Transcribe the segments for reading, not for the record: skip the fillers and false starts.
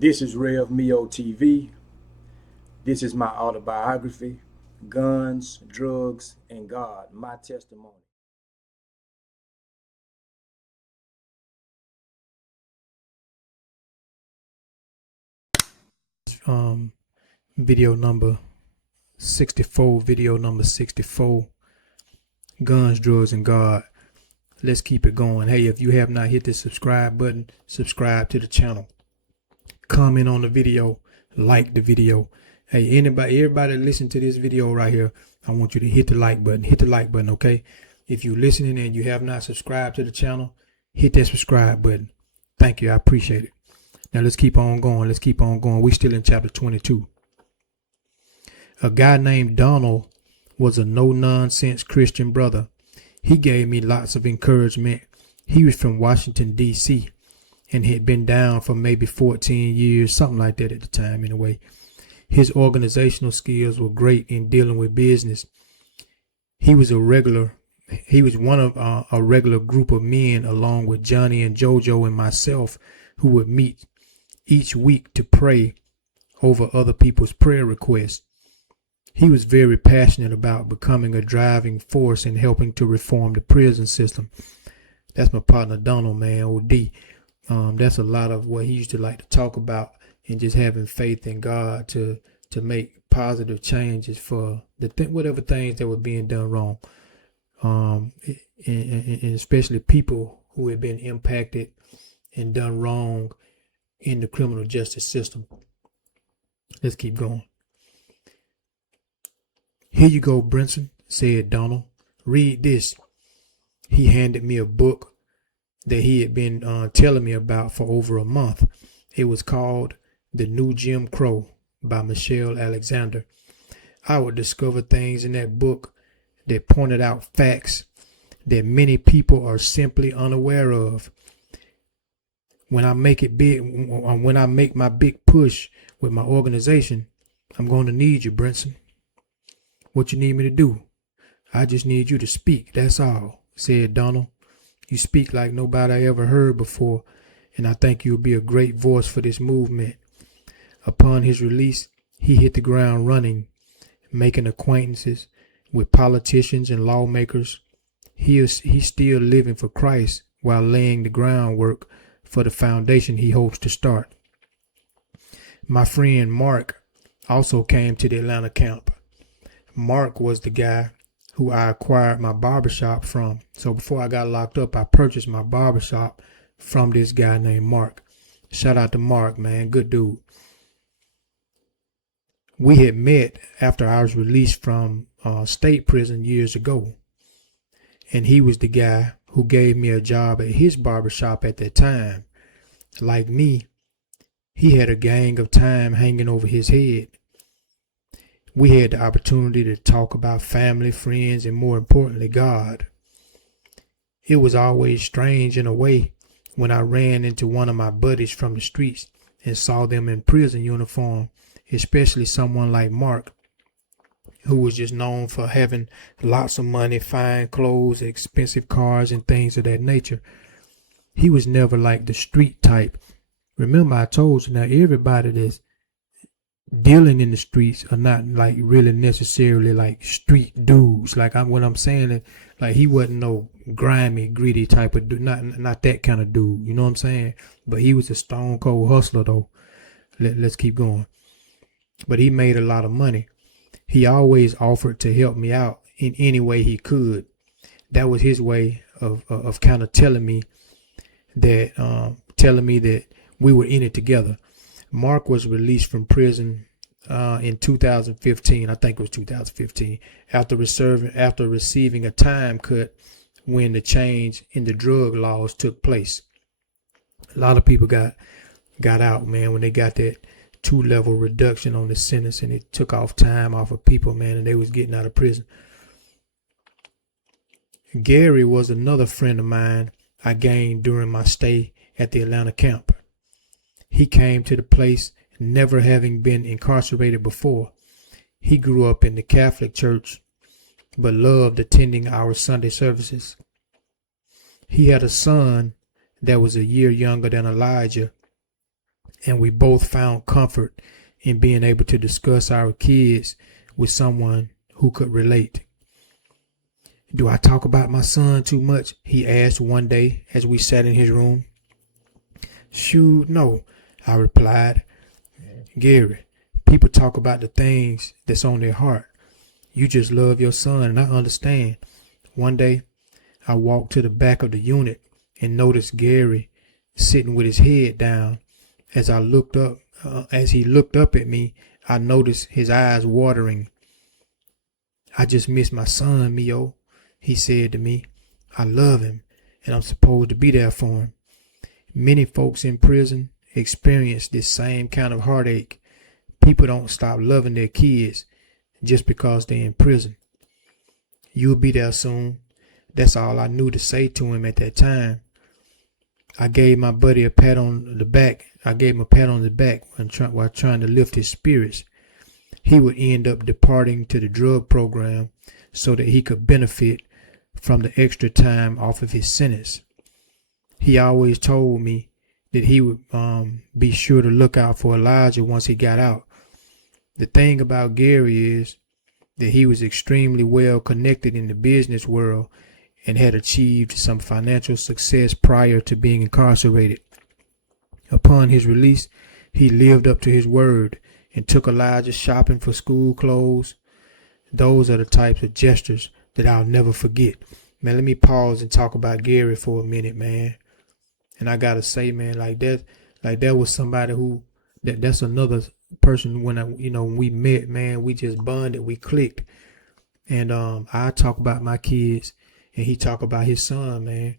This is Rev Mio TV. This is my autobiography, Guns, Drugs, and God, my testimony. um video number 64, Guns, Drugs, and God. Let's keep it going. Hey, if you have not hit the subscribe button, subscribe to the channel. Comment on the video, like the video. Hey, everybody listen to this video right here, I want you to hit the like button. Hit the like button, okay? If you're listening and you have not subscribed to the channel, hit that subscribe button. Thank you. I appreciate it. Now let's keep on going. We still in chapter 22. A guy named Donald was a no-nonsense Christian brother. He gave me lots of encouragement. He was from Washington, D.C., and had been down for maybe 14 years, something like that at the time anyway. His organizational skills were great in dealing with business. He was one of a regular group of men, along with Johnny and JoJo and myself, who would meet each week to pray over other people's prayer requests. He was very passionate about becoming a driving force in helping to reform the prison system. That's my partner Donald, man, OD. That's a lot of what he used to like to talk about, and just having faith in God to make positive changes for whatever things that were being done wrong. And especially people who had been impacted and done wrong in the criminal justice system. Let's keep going. Here you go, Brinson, said Donald. Read this. He handed me a book that he had been telling me about for over a month. It was called The New Jim Crow by Michelle Alexander. I would discover things in that book that pointed out facts that many people are simply unaware of. When I make my big push with my organization, I'm going to need you, Brinson. What you need me to do? I just need you to speak, that's all, said Donald. You speak like nobody I ever heard before, and I think you'll be a great voice for this movement. Upon his release, he hit the ground running, making acquaintances with politicians and lawmakers. He's still living for Christ while laying the groundwork for the foundation he hopes to start. My friend Mark also came to the Atlanta camp. Mark was the guy who I acquired my barbershop from. So before I got locked up, I purchased my barbershop from this guy named Mark. Shout out to Mark, man. Good dude. We had met after I was released from state prison years ago. And he was the guy who gave me a job at his barbershop at that time. Like me, he had a gang of time hanging over his head. We had the opportunity to talk about family, friends, and more importantly, God. It was always strange in a way when I ran into one of my buddies from the streets and saw them in prison uniform, especially someone like Mark, who was just known for having lots of money, fine clothes, expensive cars, and things of that nature. He was never like the street type. Remember, I told you, now everybody that's dealing in the streets are not like really necessarily like street dudes. Like what I'm saying is, like, he wasn't no grimy, greedy type of dude, not that kind of dude. You know what I'm saying? But he was a stone cold hustler though. Let's keep going. But he made a lot of money. He always offered to help me out in any way he could. That was his way of kind of telling me that we were in it together. Mark was released from prison in 2015. I think it was 2015, after receiving a time cut when the change in the drug laws took place. A lot of people got out, man, when they got that 2-level reduction on the sentence, and it took off time off of people, man, and they was getting out of prison. Gary was another friend of mine I gained during my stay at the Atlanta camp. He came to the place never having been incarcerated before. He grew up in the Catholic Church, but loved attending our Sunday services. He had a son that was a year younger than Elijah. and we both found comfort in being able to discuss our kids with someone who could relate. Do I talk about my son too much? He asked one day as we sat in his room. Shoot, no, I replied. Gary, people talk about the things that's on their heart. You just love your son, and I understand. One day, I walked to the back of the unit and noticed Gary sitting with his head down. As he looked up at me, I noticed his eyes watering. I just miss my son, Mio, he said to me. I love him, and I'm supposed to be there for him. Many folks in prison experience this same kind of heartache. People don't stop loving their kids just because they're in prison. You'll be there soon. That's all I knew to say to him at that time. I gave my buddy a pat on the back. While trying to lift his spirits. He would end up departing to the drug program so that he could benefit from the extra time off of his sentence. He always told me that he would be sure to look out for Elijah once he got out. The thing about Gary is that he was extremely well connected in the business world and had achieved some financial success prior to being incarcerated. Upon his release, he lived up to his word and took Elijah shopping for school clothes. Those are the types of gestures that I'll never forget. Man, let me pause and talk about Gary for a minute, man. And I gotta say, man, like that was somebody who that's another person when we met, man, we just bonded, we clicked. And I talk about my kids and he talk about his son, man.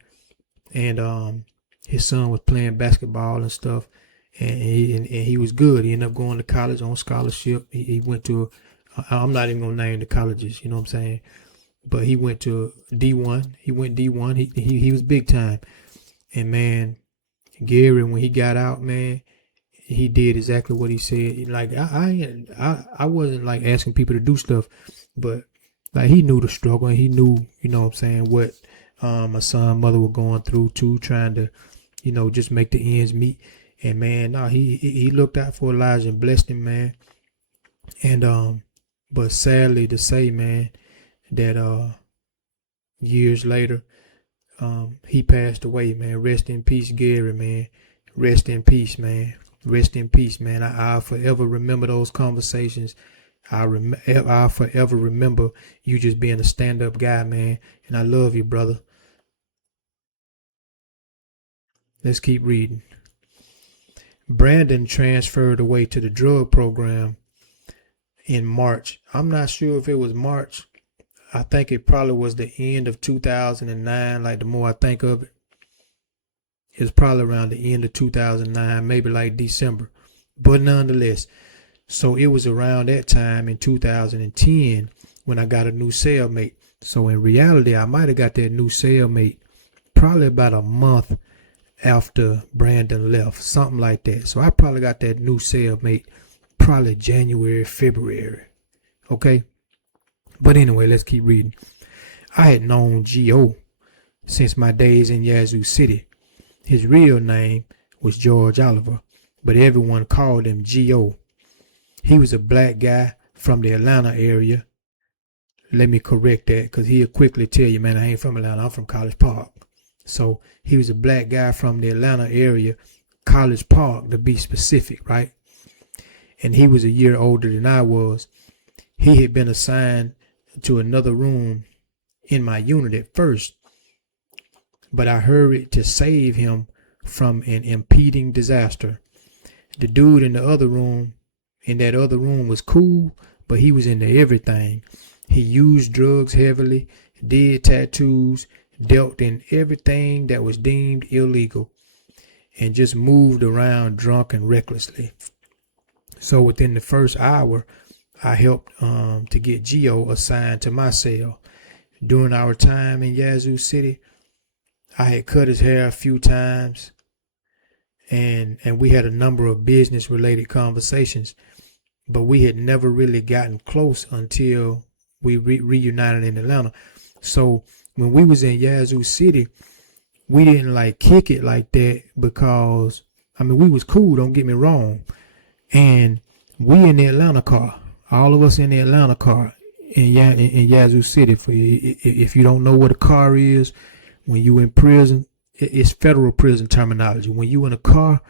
And his son was playing basketball and stuff, and he was good. He ended up going to college on scholarship. He went to I'm not even gonna name the colleges, you know what I'm saying? But he went to D1. He went D1. He was big time. And man, Gary, when he got out, man, he did exactly what he said. Like I wasn't like asking people to do stuff, but like he knew the struggle and he knew, you know what I'm saying, what my son mother were going through too, trying to, just make the ends meet. And man, no, he looked out for Elijah and blessed him, man. And but sadly to say, man, that years later, he passed away, man. Rest in peace, Gary, man. Rest in peace, man. Rest in peace, man. I'll forever remember those conversations. I'll forever remember you just being a stand-up guy, man. And I love you, brother. Let's keep reading. Brandon transferred away to the drug program in March. I'm not sure if it was March. I think it probably was the end of 2009. Like, the more I think of it, it was probably around the end of 2009, maybe like December. But nonetheless, so it was around that time in 2010 when I got a new cellmate. So in reality, I might have got that new cellmate probably about a month after Brandon left, something like that. So I probably got that new cellmate probably January, February. Okay? But anyway, let's keep reading. I had known G.O. since my days in Yazoo City. His real name was George Oliver, but everyone called him G.O. He was a black guy from the Atlanta area. Let me correct that, because he'll quickly tell you, man, I ain't from Atlanta, I'm from College Park. So he was a black guy from the Atlanta area, College Park to be specific, right? And he was a year older than I was. He had been assigned to another room in my unit at first, but I hurried to save him from an impending disaster. The dude in that other room was cool, but he was into everything. He used drugs heavily, did tattoos, dealt in everything that was deemed illegal, and just moved around drunk and recklessly. So within the first hour, I helped to get Gio assigned to my cell. During our time in Yazoo City, I had cut his hair a few times, and we had a number of business-related conversations, but we had never really gotten close until we reunited in Atlanta. So when we was in Yazoo City, we didn't like kick it like that because I mean, we was cool, don't get me wrong. And we in the Atlanta car, all of us in the Atlanta car in Yazoo City. If you don't know what a car is, when you in prison, it's federal prison terminology. When you in a car,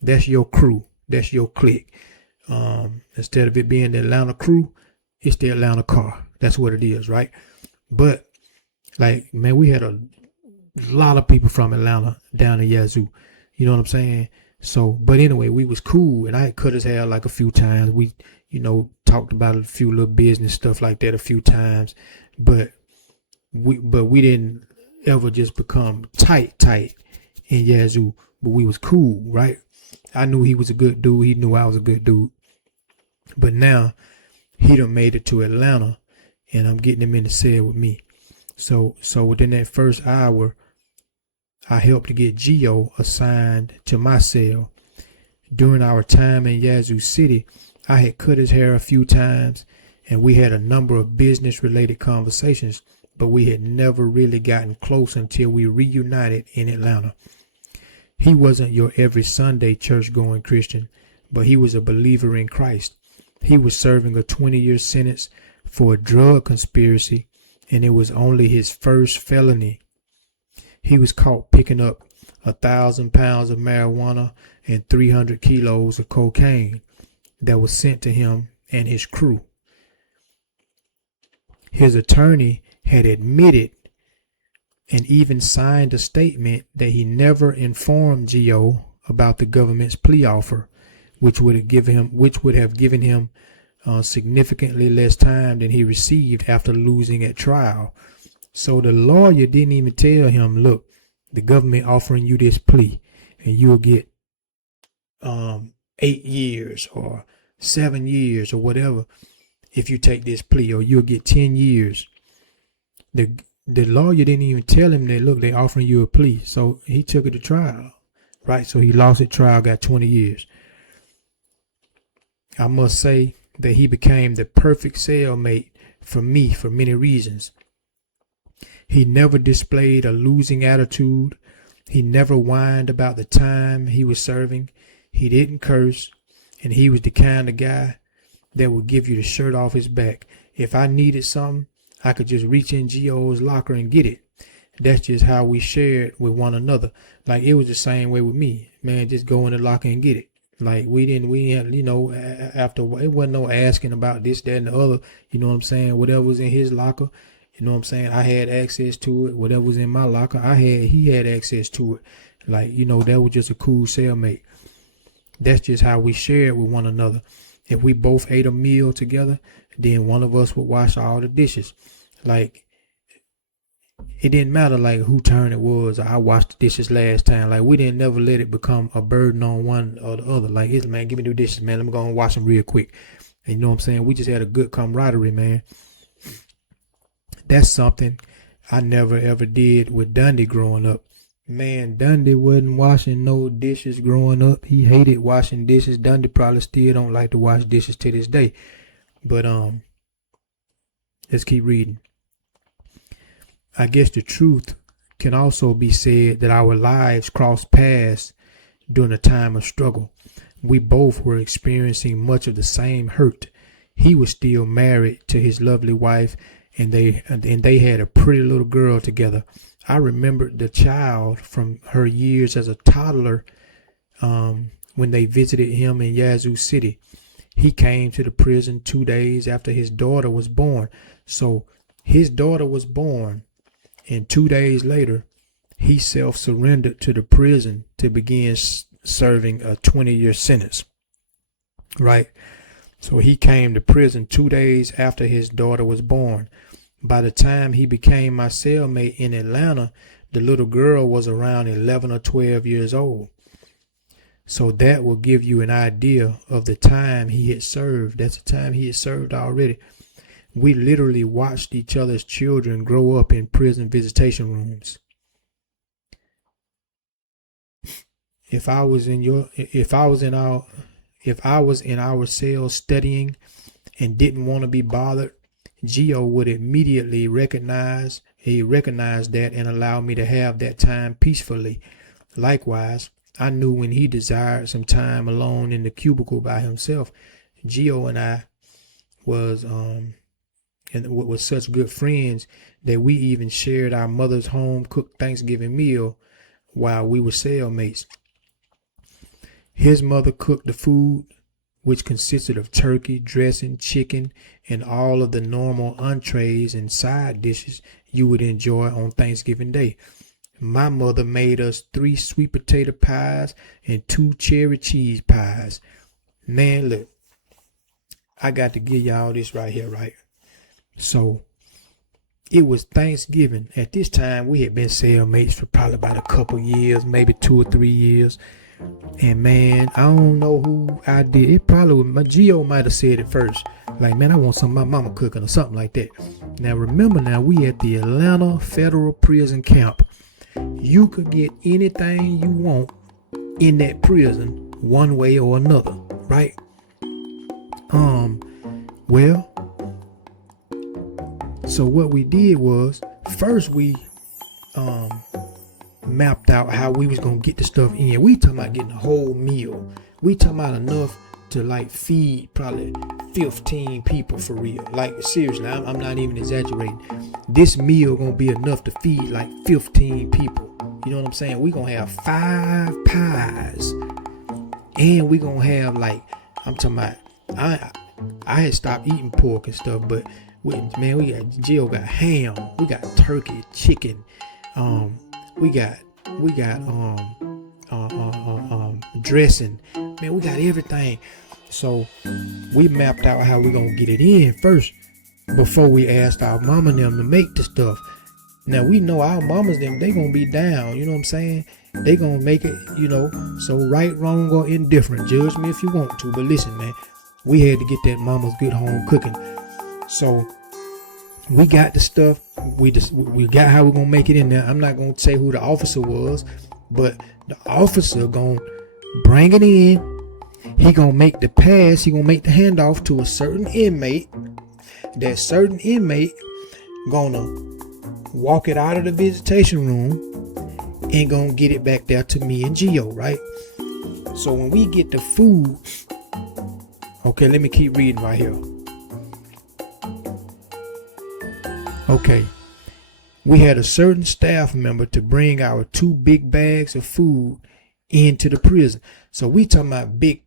that's your crew, that's your clique. Instead of it being the Atlanta crew, it's the Atlanta car. That's what it is, right? But like, man, we had a lot of people from Atlanta down in Yazoo. You know what I'm saying? So, but anyway, we was cool, and I had cut his hair like a few times. We, talked about a few little business stuff like that a few times, but we didn't ever just become tight in Yazoo. But we was cool, right? I knew he was a good dude. He knew I was a good dude. But now he done made it to Atlanta, and I'm getting him in the cell with me. So within that first hour, I helped to get Gio assigned to my cell. During our time in Yazoo City, I had cut his hair a few times, and we had a number of business-related conversations, but we had never really gotten close until we reunited in Atlanta. He wasn't your every Sunday church-going Christian, but he was a believer in Christ. He was serving a 20-year sentence for a drug conspiracy, and it was only his first felony. He was caught picking up 1,000 pounds of marijuana and 300 kilos of cocaine that was sent to him and his crew. His attorney had admitted and even signed a statement that he never informed Gio about the government's plea offer, which would have given him significantly less time than he received after losing at trial. So the lawyer didn't even tell him, look, the government offering you this plea and you'll get 8 years or 7 years or whatever if you take this plea, or you'll get 10 years. The lawyer didn't even tell him that, look, they offering you a plea. So he took it to trial, right? So he lost at trial, got 20 years. I must say that he became the perfect cellmate for me for many reasons. He never displayed a losing attitude. He never whined about the time he was serving. He didn't curse, and he was the kind of guy that would give you the shirt off his back. If I needed something, I could just reach in Gio's locker and get it. That's just how we shared with one another. Like, it was the same way with me, man. Just go in the locker and get it. Like, we had, after, it wasn't no asking about this, that, and the other. You know what I'm saying? Whatever was in his locker, you know what I'm saying? I had access to it. Whatever was in my locker, he had access to it. Like, that was just a cool cellmate. That's just how we shared with one another. If we both ate a meal together, then one of us would wash all the dishes. Like, it didn't matter like who turn it was. I washed the dishes last time. Like, we didn't never let it become a burden on one or the other. Like, man, give me the dishes, man. Let me go and wash them real quick. And you know what I'm saying? We just had a good camaraderie, man. That's something I never ever did with Dundee growing up. Man, Dundee wasn't washing no dishes growing up. He hated washing dishes. Dundee probably still don't like to wash dishes to this day. But let's keep reading. I guess the truth can also be said that our lives crossed paths during a time of struggle. We both were experiencing much of the same hurt. He was still married to his lovely wife, and they had a pretty little girl together. I remembered the child from her years as a toddler when they visited him in Yazoo City. He came to the prison 2 days after his daughter was born. So his daughter was born, and 2 days later, he self-surrendered to the prison to begin serving a 20-year sentence, right? So he came to prison 2 days after his daughter was born. By the time he became my cellmate in Atlanta, the little girl was around 11 or 12 years old. So that will give you an idea of the time he had served. That's the time he had served already. We literally watched each other's children grow up in prison visitation rooms. If I was in our cell studying and didn't want to be bothered, Gio would immediately recognize that and allow me to have that time peacefully. Likewise, I knew when he desired some time alone in the cubicle by himself. Gio and I was such good friends that we even shared our mother's home cooked Thanksgiving meal while we were cellmates. His mother cooked the food, which consisted of turkey, dressing, chicken, and all of the normal entrees and side dishes you would enjoy on Thanksgiving Day. My mother made us 3 sweet potato pies and 2 cherry cheese pies. Man, look, I got to give y'all this right here, right? So it was Thanksgiving. At this time, we had been cellmates for probably about a couple years, maybe 2 or 3 years. And man, I don't know who I did. It probably was my Gio might have said it first. Like, man, I want some of my mama cooking or something like that. Now, remember now, we at the Atlanta Federal Prison Camp. You could get anything you want in that prison one way or another, right? Well, so what we did was, first we mapped out how we was gonna get the stuff in. We talking about getting a whole meal. We talking about enough to like feed probably 15 people for real. Like seriously, I'm not even exaggerating. This meal gonna be enough to feed like 15 people. You know what I'm saying? We gonna have 5 pies, and we gonna have like, I'm talking about, I had stopped eating pork and stuff, but we got Jill got ham, we got turkey, chicken, we got dressing, man, we got everything. So we mapped out how we gonna get it in first before we asked our mama and them to make the stuff. Now we know our mamas them, they gonna be down, you know what I'm saying? They gonna make it, you know. So right, wrong, or indifferent, judge me if you want to, but listen, man, we had to get that mama's good home cooking. So we got the stuff, we got how we're gonna make it in there. I'm not gonna say who the officer was, but the officer gonna bring it in. He gonna make the pass, he gonna make the handoff to a certain inmate. That certain inmate gonna walk it out of the visitation room and gonna get it back there to me and Gio, right? So when we get the food, okay, let me keep reading right here. Okay, we had a certain staff member to bring our 2 big bags of food into the prison. So we talking about big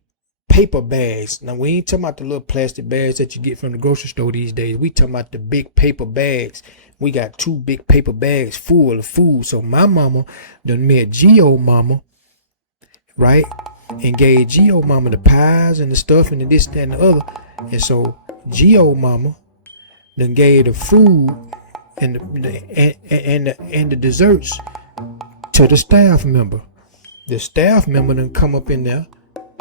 paper bags. Now we ain't talking about the little plastic bags that you get from the grocery store these days. We talking about the big paper bags. We got 2 big paper bags full of food. So my mama done met Gio mama, right? And gave Gio mama the pies and the stuff and the this, that, and the other. And so Gio mama then gave the food and the desserts to the staff member. The staff member then come up in there.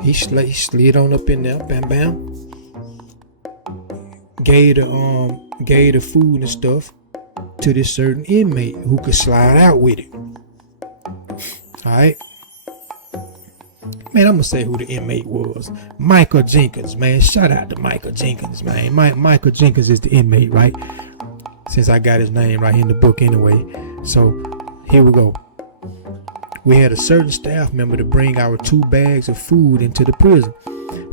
He slid on up in there, bam bam. Gave the food and stuff to this certain inmate who could slide out with it. Alright. Man, I'm gonna say who the inmate was. Michael Jenkins, man. Shout out to Michael Jenkins, man. Michael Jenkins is the inmate, right? Since I got his name right here in the book anyway. So here we go. We had a certain staff member to bring our 2 bags of food into the prison.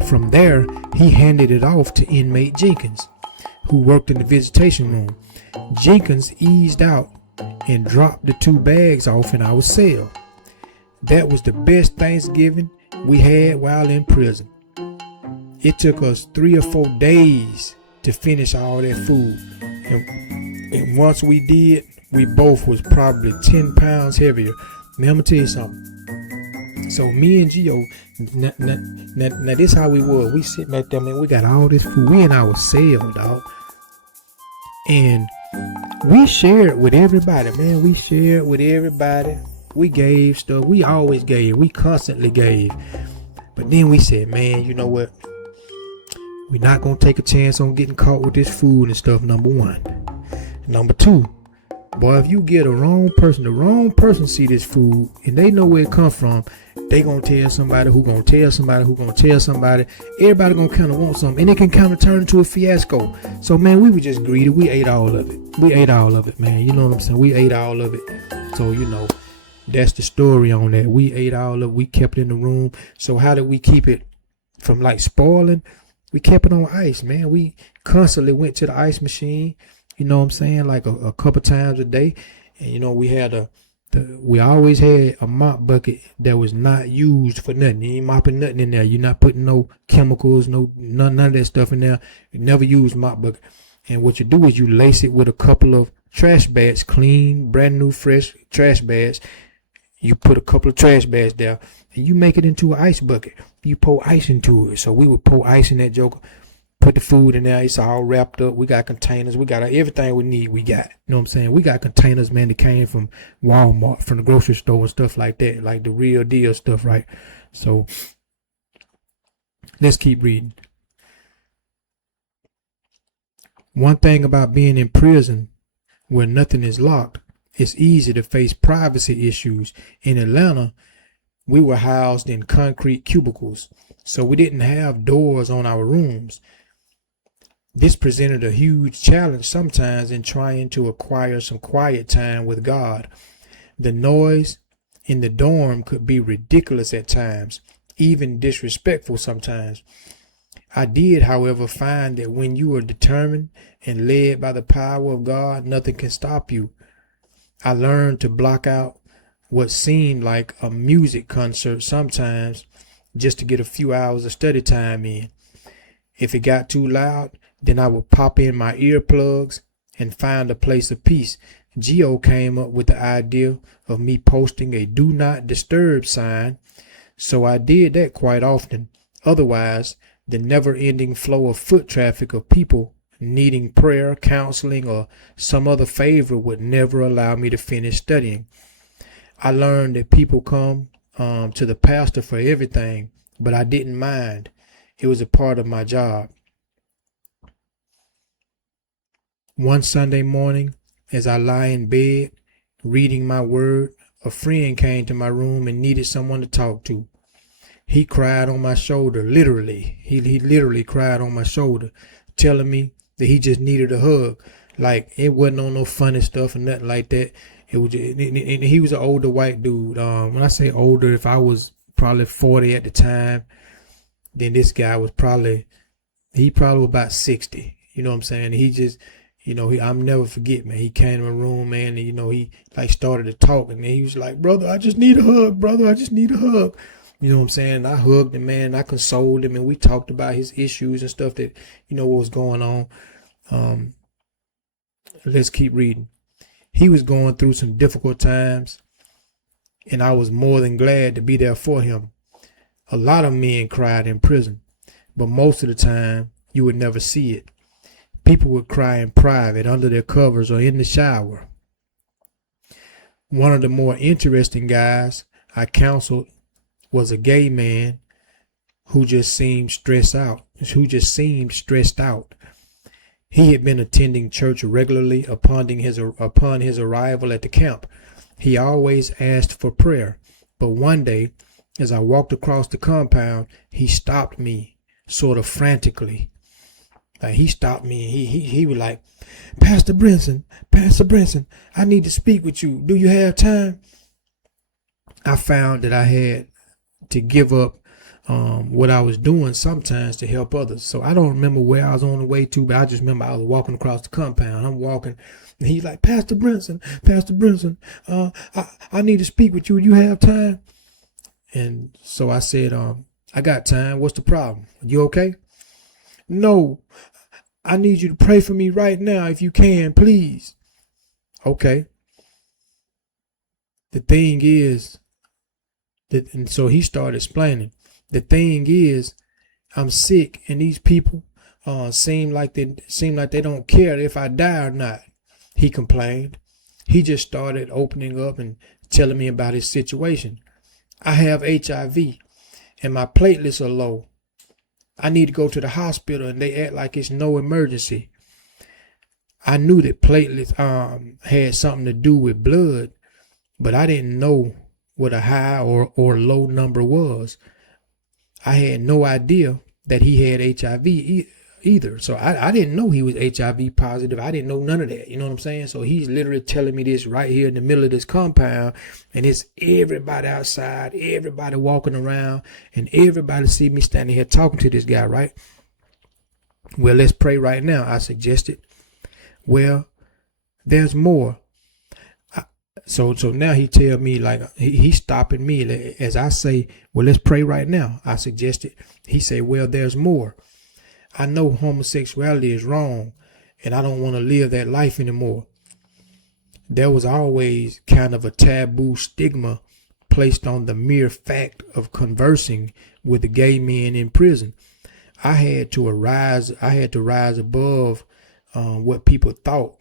From there, he handed it off to inmate Jenkins, who worked in the visitation room. Jenkins eased out and dropped the 2 bags off in our cell. That was the best Thanksgiving we had while in prison. It took us 3 or 4 days to finish all that food. And once we did, we both was probably 10 pounds heavier. Man, I'm gonna tell you something. So me and Gio, now this how we were. We sitting back there, man, we got all this food. We in our cell, dog. And we shared with everybody, man. We shared with everybody. We gave stuff. We always gave. We constantly gave. But then we said, man, you know what? We're not going to take a chance on getting caught with this food and stuff, number 1. Number 2, boy, if you get the wrong person see this food and they know where it come from, they going to tell somebody who going to tell somebody who going to tell somebody. Everybody going to kind of want something, and it can kind of turn into a fiasco. So, man, we were just greedy. We ate all of it. We ate all of it, man. You know what I'm saying? We ate all of it. So, you know, That's the story on that. We ate all of. We kept it in the room. So how did we keep it from like spoiling? We kept it on ice, man. We constantly went to the ice machine. You know what I'm saying? Like a couple times a day, and you know we had we always had a mop bucket that was not used for nothing. You ain't mopping nothing in there. You're not putting no chemicals, none of that stuff in there. You never use mop bucket. And what you do is you lace it with a couple of trash bags, clean, brand new, fresh trash bags. You put a couple of trash bags there, and you make it into an ice bucket. You pour ice into it. So we would pour ice in that joker, put the food in there. It's all wrapped up. We got containers. We got everything we need. We got, you know what I'm saying? We got containers, man, that came from Walmart, from the grocery store and stuff like that, like the real deal stuff, right? So let's keep reading. One thing about being in prison where nothing is locked, it's easy to face privacy issues. In Atlanta, we were housed in concrete cubicles, so we didn't have doors on our rooms. This presented a huge challenge sometimes in trying to acquire some quiet time with God. The noise in the dorm could be ridiculous at times, even disrespectful sometimes. I did, however, find that when you are determined and led by the power of God, nothing can stop you. I learned to block out what seemed like a music concert sometimes just to get a few hours of study time in. If it got too loud, then I would pop in my earplugs and find a place of peace. Geo came up with the idea of me posting a do not disturb sign, so I did that quite often. Otherwise, the never-ending flow of foot traffic of people needing prayer, counseling, or some other favor would never allow me to finish studying. I learned that people come to the pastor for everything, but I didn't mind. It was a part of my job. One Sunday morning, as I lie in bed, reading my word, a friend came to my room and needed someone to talk to. He cried on my shoulder, literally. He literally cried on my shoulder, telling me that he just needed a hug. Like, it wasn't on no funny stuff or nothing like that. It was just, and he was an older white dude. When I say older, if I was probably 40 at the time, then this guy was probably was about 60. You know what I'm saying? He just, I'm never forget, man. He came to my room, man, and, he like started to talk, and then he was like, brother, I just need a hug, brother. I just need a hug. You know what I'm saying? I hugged him, man. I consoled him, and we talked about his issues and stuff that, what was going on. Let's keep reading. He was going through some difficult times, and I was more than glad to be there for him. A lot of men cried in prison, but most of the time you would never see it. People would cry in private, under their covers, or in the shower. One of the more interesting guys I counseled was a gay man who just seemed stressed out. He had been attending church regularly upon his arrival at the camp. He always asked for prayer, but one day, as I walked across the compound, he stopped me, sort of frantically. Like, he stopped me, and he was like, Pastor Brinson, I need to speak with you. Do you have time? I found that I had to give up what I was doing sometimes to help others. So I don't remember where I was on the way to, but I just remember I was walking across the compound. I'm walking, and he's like, Pastor Brinson, I need to speak with you. You have time? And so I said, I got time. What's the problem? You okay? No, I need you to pray for me right now if you can, please. Okay. The thing is, and so he started explaining. The thing is, I'm sick, and these people seem like they don't care if I die or not. He complained. He just started opening up and telling me about his situation. I have HIV, and my platelets are low. I need to go to the hospital, and they act like it's no emergency. I knew that platelets had something to do with blood, but I didn't know what a high or low number was. I had no idea that he had HIV either. So I didn't know he was HIV positive. I didn't know none of that. You know what I'm saying? So he's literally telling me this right here in the middle of this compound, and it's everybody outside, everybody walking around, and everybody see me standing here talking to this guy, right? Well, let's pray right now, I suggested. Well, there's more. So now he tell me, like, he's stopping me as I say, well, let's pray right now, I suggested. He said, well, there's more. I know homosexuality is wrong, and I don't want to live that life anymore. There was always kind of a taboo stigma placed on the mere fact of conversing with the gay men in prison. I had to rise above what people thought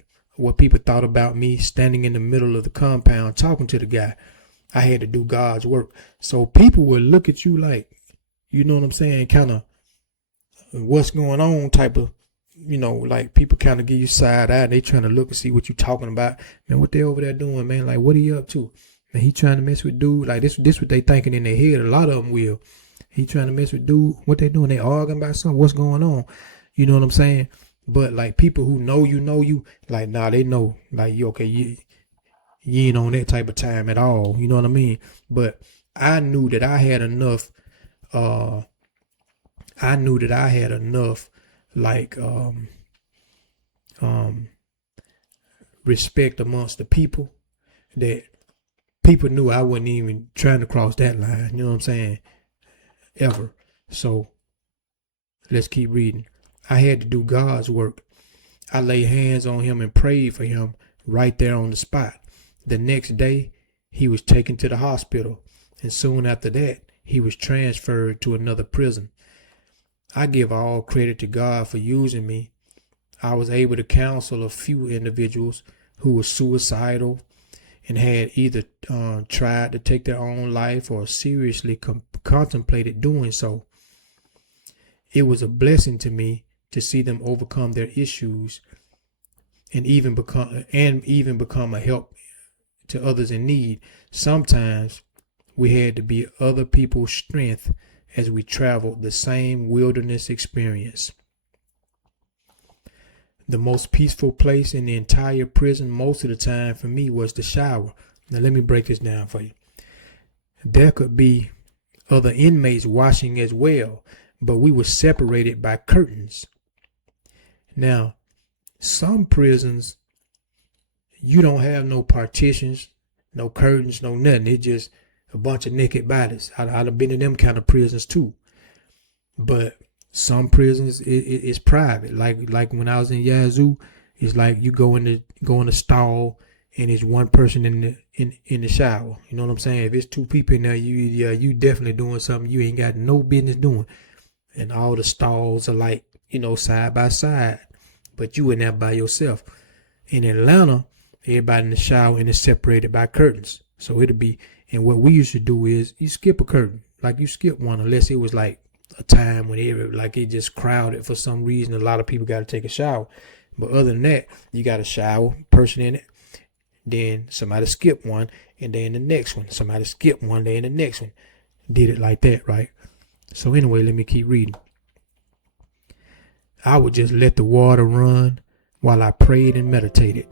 about me standing in the middle of the compound talking to the guy. I had to do God's work. So people would look at you like, you know what I'm saying, kind of what's going on type of, like people kind of give you side eye. They trying to look and see what you talking about. Man, what they over there doing, man? Like, what are you up to? Man, he trying to mess with dude. Like this what they thinking in their head. A lot of them will. He trying to mess with dude. What they doing? They arguing about something. What's going on? You know what I'm saying? But like people who know you, like, nah, they know, like, you okay, you ain't on that type of time at all. You know what I mean? But I knew that I had enough, like, respect amongst the people that people knew I wasn't even trying to cross that line. You know what I'm saying? Ever. So let's keep reading. I had to do God's work. I laid hands on him and prayed for him right there on the spot. The next day, he was taken to the hospital, and soon after that, he was transferred to another prison. I give all credit to God for using me. I was able to counsel a few individuals who were suicidal and had either tried to take their own life or seriously contemplated doing so. It was a blessing to me to see them overcome their issues and even become a help to others in need. Sometimes we had to be other people's strength as we traveled the same wilderness experience. The most peaceful place in the entire prison most of the time for me was the shower. Now let me break this down for you. There could be other inmates washing as well, but we were separated by curtains. Now, some prisons, you don't have no partitions, no curtains, no nothing. It's just a bunch of naked bodies. I've been in them kind of prisons too. But some prisons, it's private. Like when I was in Yazoo, it's like you go in the stall and it's one person in the shower. You know what I'm saying? If it's two people in there, you definitely doing something you ain't got no business doing. And all the stalls are like, side by side, but you in there by yourself. In Atlanta, everybody in the shower and it's separated by curtains. So it'll be, and what we used to do is you skip a curtain, like you skip one, unless it was like a time when it just crowded for some reason. A lot of people got to take a shower, but other than that, you got a shower, person in it, then somebody skip one, and then the next one, somebody skip one, then the next one. Did it like that, right? So anyway, let me keep reading. I would just let the water run while I prayed and meditated.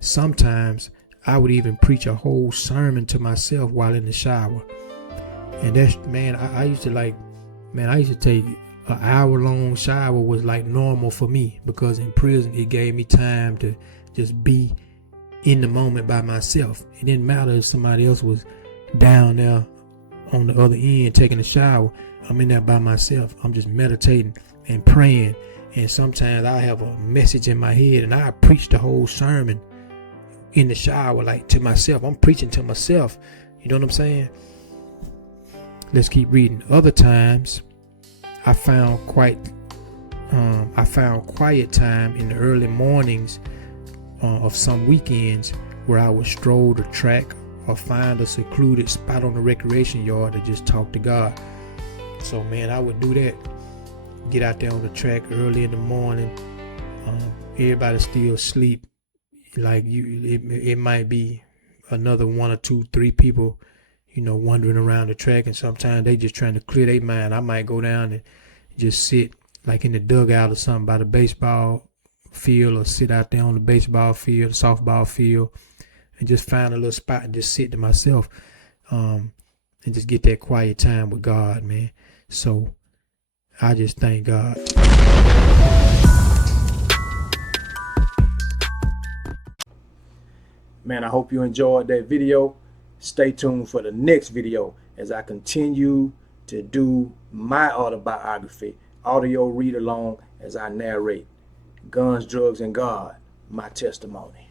Sometimes I would even preach a whole sermon to myself while in the shower. And that's, man, I used to take an hour-long shower was like normal for me, because in prison it gave me time to just be in the moment by myself. It didn't matter if somebody else was down there on the other end taking a shower. I'm in there by myself. I'm just meditating and praying. And sometimes I have a message in my head and I preach the whole sermon in the shower, like to myself. I'm preaching to myself. You know what I'm saying? Let's keep reading. Other times I found quiet time in the early mornings of some weekends where I would stroll the track or find a secluded spot on the recreation yard to just talk to God. So man, I would do that. Get out there on the track early in the morning. Everybody still asleep. Like it might be another 1 or 2, 3 people, wandering around the track, and sometimes they just trying to clear their mind. I might go down and just sit like in the dugout or something by the baseball field, or sit out there on the baseball field, softball field, and just find a little spot and just sit to myself, and just get that quiet time with God, man. So I just thank God. Man, I hope you enjoyed that video. Stay tuned for the next video as I continue to do my autobiography, audio read along as I narrate Guns, Drugs, and God, my testimony.